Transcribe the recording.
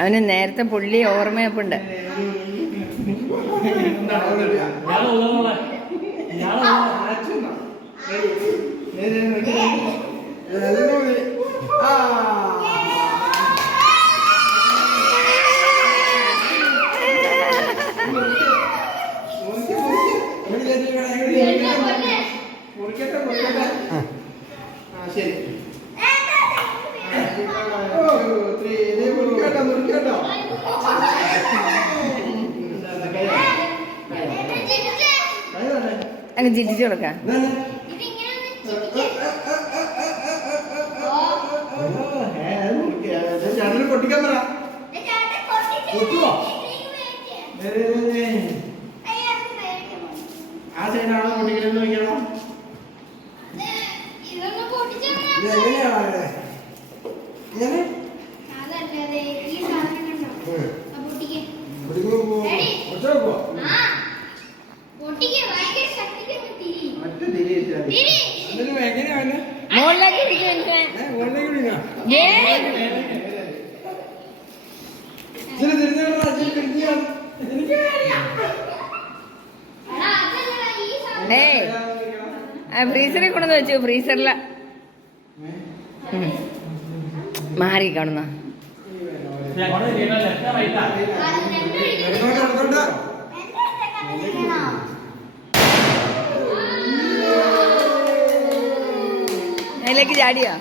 അവന് നേരത്തെ പുള്ളി ഓർമ്മയപ്പുണ്ട്. അങ്ങ് ചിരിച്ചു കൊടുക്കാം. പൊട്ടിക്കാൻ പറ. ആ സൈഡാണോ പൊട്ടിക്കലെന്ന് നോക്കണം. ഫ്രീസറിൽ കൊണ്ടുവന്ന് വെച്ചു. ഫ്രീസറില മാറി കാണുന്ന അതിലേക്ക് ചാടിയോ?